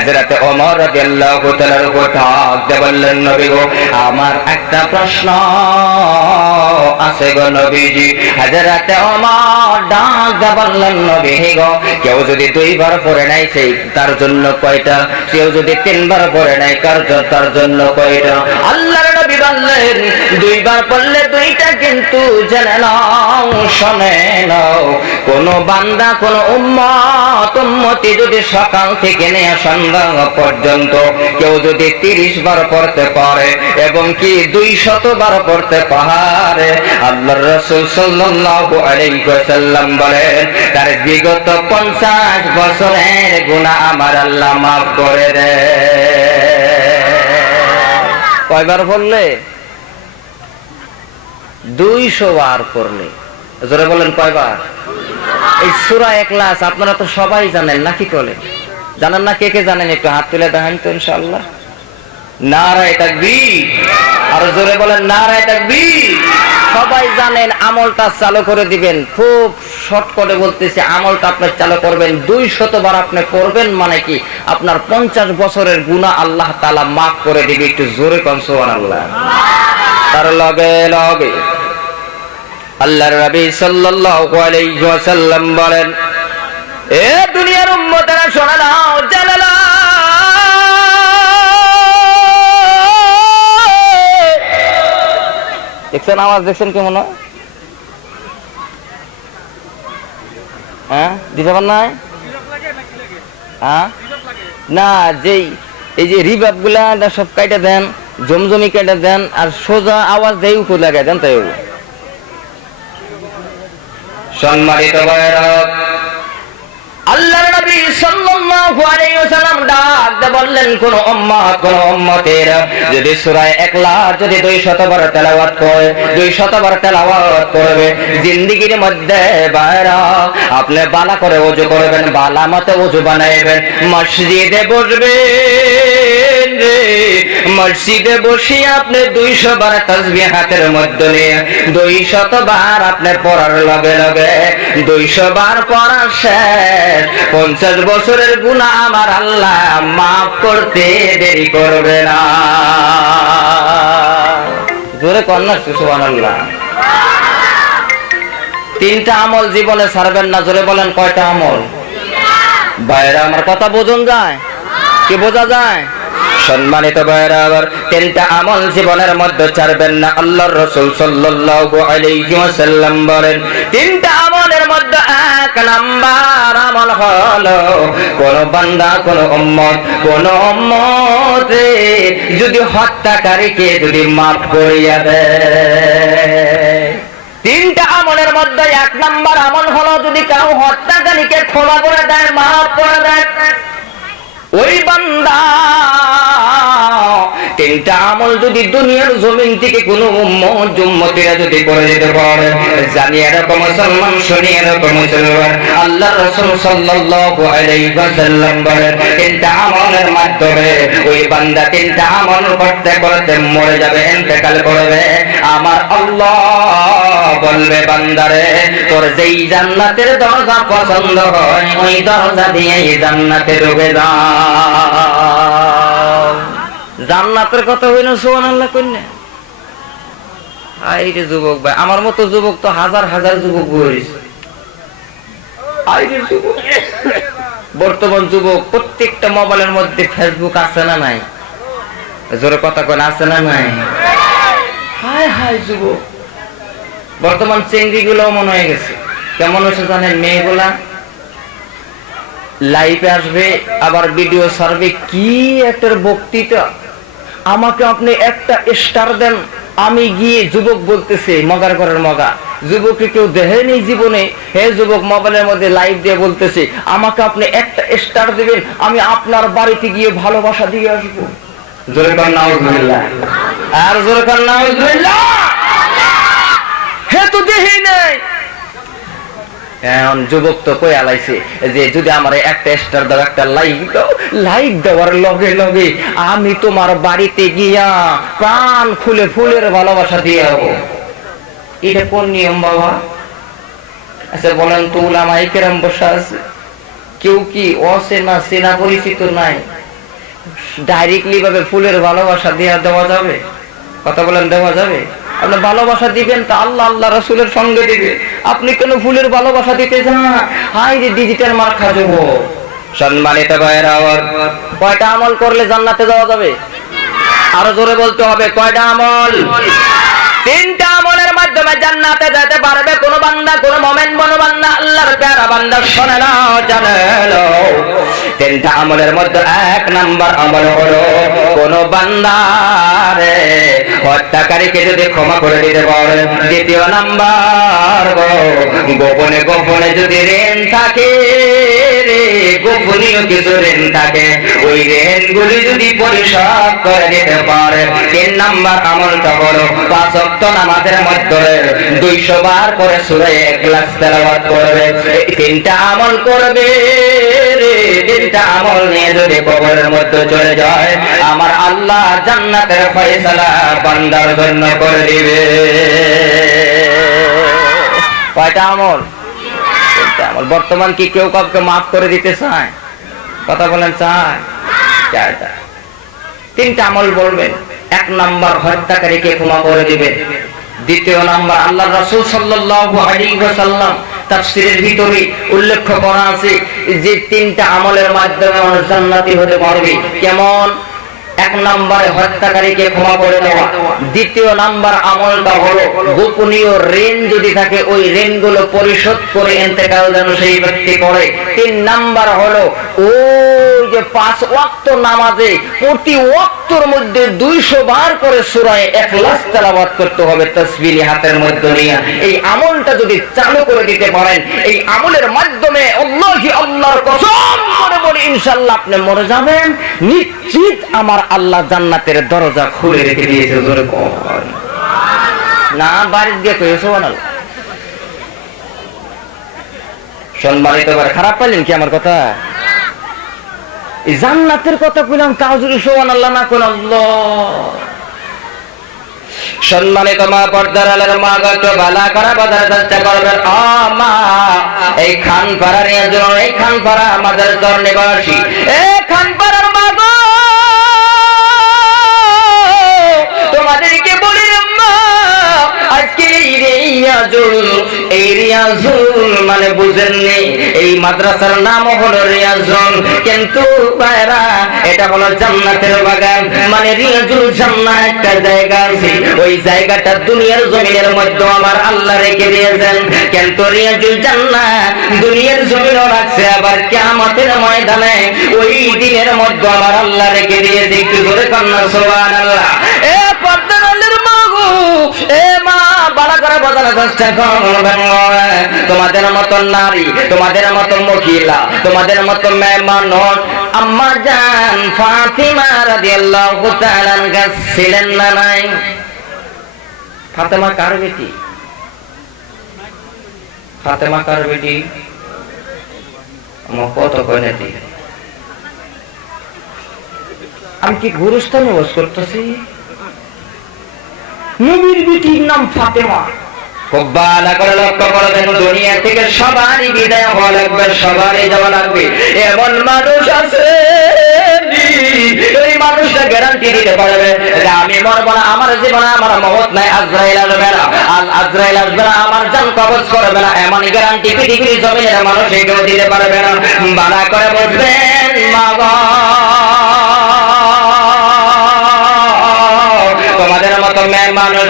হযরত ওমর রাদিয়াল্লাহু তাআলার কথা বললেন, নবী গো, আমার একটা প্রশ্ন আছে গো নবীজি। হযরত ওমর ডাক বললেন, নবী গো, কেউ যদি দুইবার পড়ে নাই সেই, তার জন্য কয়টা? কেউ যদি তিনবার পড়ে নাই কার তার জন্য কয়টা? আল্লাহর নবী দুইবার পড়লে দুইটা কিন্তু জেনে নাও, শুনে নাও। কোন বান্দা, কোন উম্মত, উম্মতি যদি সকাল থেকে নিয়ে সন্ধ্যা পর্যন্ত কেউ যদি তিরিশ বার পড়তে পারে এবং কি দুই শত বার পড়তে পারে আল্লাহ রসুল সাল্লাল্লাহু আলাইহি ওয়াসাল্লাম বলেন, তার বিগত পঞ্চাশ বছরের গুনাহ আমার আল্লাহ মাফ করে দেয় কয়বার পড়লে? দুইশো বার পড়লে। জোরে বলেন কয়বার? এই সুরা একলাস আপনারা তো সবাই জানেন, নাকি করলেন জানেন না কে কে জানেন? একটু হাত তুলে দেখেন তো ইনশাল্লাহ এটা তাকবীর। আর জোরে বলেন, নারায় তাকবীর। সবাই জানেন আমলটা চালু করে দিবেন। খুব শর্ট করে বলতেছি, আমলটা আপনি চালু করবেন। দুই শতবার আপনি করবেন মানে কি? আপনার পঞ্চাশ বছরের গুণা আল্লাহ তালা মাফ করে দিবে। একটু জোরে কনসোয়ান আল্লাহ তার লগে লগে। আল্লাহর নবী সাল্লাল্লাহু আলাইহি ওয়াসাল্লাম বলেন, এ দুনিয়ার উম্মতেরা শোনা নাও জেনে দেখছেন আওয়াজ, দেখছেন কেমন হয়? হ্যাঁ? দিতে পার হ্যাঁ? না, যেই, এই যে রিভাবগুলা সব কাইটা দেন, জমজমি কেটে দেন, আর সোজা আওয়াজ দেই উপর লাগাই দেন তাই সম্মানিত ভাইরা আল্লাহর নবী সাল্লাল্লাহু আলাইহি ওয়াসাল্লাম ডাক বললেন, কোন উম্মত, কোন উম্মতের যদি সূরা ইখলাস, যদি 200 বার তেলাওয়াত করে 200 বার তেলাওয়াত করবে, জিন্দেগীর মধ্যে বাইরা, আপনি বালা করে ওযু করবেন, বালা মতে ওযু বানাইবেন, মসজিদে বসবেন রে। মসজিদে বসে আপনি 200 বার তাসবিহ হাতের মধ্যে নিয়ে 200 বার আপনি পড়ার লগে লগে 200 বার পড়া শেষ। পঞ্চাশ বছরের গুণা আমার আল্লাহ মাফ করতে দেরি করবে না। জোরে কন্যা সুসুবান আল্লাহ তিনটা আমল জীবনে ছাড়বেন না, জোরে বলেন কয়টা আমল? বাইরে আমার কথা বোঝন যায়? কি বোঝা যায়? সম্মানিত ভাইরা তিনটা আমল জীবনের মধ্যে ছাড়বেন না। আল্লাহর রাসূল সাল্লাল্লাহু আলাইহি ওয়াসাল্লাম বলেন, তিনটা আমলের মধ্যে এক নাম্বার আমল হলো, কোন বান্দা, কোন উম্মত কোন উম্মত যদি হত্যাকারীকে যদি মাফ করিয়া দেয়। তিনটা আমলের মধ্যে এক নাম্বার আমল হলো, যদি কাউ হত্যাকারীকে ক্ষমা করে দেয়, মাফ করে দেয়। ওই বান্দা তিনটা আমল যদি দুনিয়ার জমিন থেকে কোনো উম্মত যদি করে যেতে পারে, জানি এরকম মুসলমান, শুনি এরকম মুসলমান। আল্লাহ রাসূল সাল্লাল্লাহু আলাইহি ওয়াসাল্লাম বলেন, তিনটা আমলের মাধ্যমে ওই বান্দা তিনটা আমল করতে করতে মরে যাবে, ইন্তেকাল করবে। আমার আল্লাহ বলবে বান্দারে তোর যেই জান্নাতের দরজা পছন্দ হয়, ওই দরজা দিয়ে জান্নাতে ঢুকে যা। জান্নাতের কথা হইল সোহান আল্লাহ কন্যা আইরে যুবক ভাই, আমার মতো যুবক তো হাজার হাজার যুবক বইছে বর্তমান যুবক, প্রত্যেকটা মোবাইলের মধ্যে ফেসবুক আছে না নাই? জোরে কথা কোন আছে না নাই? হায় হায় যুবক। বর্তমান চেঙ্গি গুলো মনে হয়ে গেছে। কেমন হচ্ছে জানেন মেয়েগুলা? লাইভে আসবে, আবার ভিডিও সার্ভে কি একটা বক্তৃতা। আমাকে আপনি একটা স্টার দেন। আমি গিয়ে যুবক বলতেছে মগার ঘরের মগা। যুবককে কেউ দেখেনি জীবনে। হে যুবক, মোবাইলের মধ্যে লাইভ দিয়ে বলতেছে, আমাকে আপনি একটা স্টার দিবেন, আমি আপনার বাড়িতে গিয়ে ভালোবাসা দিয়ে আসব। জোরে নাউজুবিল্লাহ। আর জোরে কর, নাউজুবিল্লাহ। হে তো দেহি নাই। যুবক তো কই আলাইছে যে যদি আমার একটা স্টার দাও, একটা লাইক দাও লাইক দেওয়ার লগে লগে আমি তোমার বাড়িতে গিয়া প্রাণ খুলে ফুলের ভালোবাসা দিয়ে যাব এটা কোন নিয়ম বাবা? আচ্ছা বলেন তো উলামাই কেরাম বসা আছে। কেউ কি অচেনা, চেনা পরিচিত নাই? ডাইরেক্টলি ভাবে ফুলের ভালোবাসা দিয়ে দেওয়া যাবে? কথা বলেন, দেওয়া যাবে? আপনি ভালোবাসা দিবেন তা আল্লাহ আল্লাহ, রসুলের সঙ্গে দিবে। আপনি কেন ফুলের ভালোবাসা দিতে চান? হাই যে ডিজিটাল মার খাজব সম্মানিত ভাইয়েরা আমার কয়টা আমল করলে জান্নাতে যাওয়া যাবে? আরও জোরে বলতে হবে, কয়টা আমল? তিনটা মাধ্যমে জান্নাতে যেতে পারবে, কোন বান্দা, কোন মোমেন, কোন বান্দা, আল্লাহর প্যারা বান্দা শোনে না, জানে তিনটা আমলের মধ্যে এক নাম্বার আমল হলো, কোন বান্দারে হত্যাকারীকে যদি ক্ষমা করে দিতে পারে, দ্বিতীয় নাম্বার গোপনে গোপনে যদি ঋণ থাকে গোপনীয় কিছু ঋণ থাকে, ওই ঋণ গুলি যদি পরিশোধ করে দিতে পারে, তিন নাম্বার আমলটা হলো, পাঁচ নামাজের মধ্যে দুইশো বার করে সুরে এক গ্লাস তেলাওয়াত করবে। তিনটা আমল করবে তিনটা আমল নিয়ে যদি কবরের মধ্যে চলে যায়, আমার আল্লাহ জান্নাতের ফয়সালা বান্দার জন্য করে দিবে। কয়টা আমল? তিনটা আমল। বর্তমান কি কেউ কাউকে মাফ করে দিতে চায়? কথা বলেন, চায়? চায় চায় তিনটা আমল বলবেন। এক নাম্বার, হত্যাকারীকে ক্ষমা করে দিবেন। দ্বিতীয় নাম্বার আল্লাহ রাসূল সাল্লাল্লাহু আলাইহি ওয়াসাল্লাম ভিতরে উল্লেখ করা আছে যে তিনটা আমলের মাধ্যমে মানুষ জান্নাতি হতে পারবে। কেমন? এক নম্বরে হত্যাকারীকে ক্ষমা করে দেওয়া। দ্বিতীয় নাম্বার আমলটা হলো, গোপনীয় ঋণ যদি থাকে, ওই ঋণগুলো পরিশোধ করে এতেকাল যেন সেই ব্যক্তি করে। তিন নাম্বার হলো, ওই যে পাঁচ ওয়াক্ত নামাজে প্রতি ওয়াক্তর মধ্যে দুইশো বার করে সুরায় এক লাখ তেলাবাদ করতে হবে তসবিলি হাতের মধ্যে নিয়ে। এই আমলটা যদি চালু করে দিতে পারেন, এই আমলের মাধ্যমে আল্লাহি আল্লাহর কসম করে বলি, ইনশাআল্লাহ আপনি মরে যাবেন। নিশ্চিত আমার আল্লাহ জান্নাতের দরজা খুলে রেখে দিয়েছে, জোরে না, বাড়ির দিয়ে কই সুবহানাল্লাহ। সম্মানিত খারাপ পাইলেন কি আমার কথা? এই জান্নাতের কথা কইলাম, তাও সুবহানাল্লাহ না আল্লাহ। সম্মানিত মা পর্দার আলের মা গত বালা করা বাজার চেষ্টা করবেন। মা, এই খান জন্য এই খান পাড়া আমাদের চর নিবাসী এ খান পাড়ার রিয়াজুল এই রিয়াজুল মানে বুঝেননি। এই মাদ্রাসার নাম হলো রিয়াজুল। কিন্তু ভাইরা এটা হলো জান্নাতের বাগান। মানে রিয়াজুল জান্নাত একটা জায়গা আছে। ওই জায়গাটা দুনিয়ার জমিনের মধ্যে আমার আল্লাহ রেখে দিয়েছেন। কিন্তু রিয়াজুল জান্নাত দুনিয়ার জমিনও রাখছে। আবার কিয়ামতের ময়দানে ওই দিনের মধ্যে আমার আল্লাহ রেখে দিয়েছে। একটু করে কন্যা, সুবহানাল্লাহ। এ তোমাদের মতো নারী, তোমাদের মতো মহিলা, তোমাদের মতো মেহমান আম্মা জান ফাতিমা রাদিয়াল্লাহু তাআলা ছিলেন না নাই? ফাতেমা কার বেটি? ফাতেমা কার বেটি? আমার কত কয়না দি আমি কি গুরুস্থানে বস করতেছি? নবীর বেটির নাম ফাতেমা। খুব ভালো করে লক্ষ্য করে দেখুন দুনিয়া থেকে সবারই বিদায় হওয়া লাগবে, সবারই যাওয়া লাগবে। এমন মানুষ আছে এই মানুষটা গ্যারান্টি দিতে পারবে যে আমি মরবো না, আমার জীবনে আমার মহৎ নাই, আজরাইল আসবে না। আর আজরাইল আসবে না, আমার জান কবজ করবে না, এমন গ্যারান্টি পৃথিবীর জমিনের মানুষ কেউ দিতে পারবে না। বানা করে বসবেন মা তোমাদের মতো মেয়ে মানুষ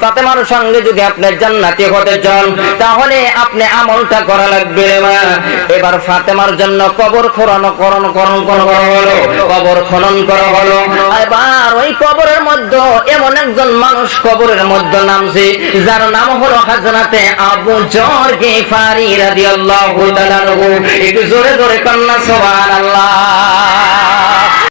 ফাতেমার সঙ্গে যদি আপনি জান্নাতি হতে চান, তাহলে আপনি আমলটা করা লাগবে এবার ফাতেমার জন্য কবর খনন করণ করণ করা হলো, কবর খনন করা হলো। এবার ওই কবরের মধ্যে এমন একজন মানুষ কবরের মধ্যে নামছে, যার নাম হলো হাজরাতে আবু জর গেফারি রাদিয়াল্লাহু তাআলা একটু জোরে জোরে কন্যা, সুবহানাল্লাহ।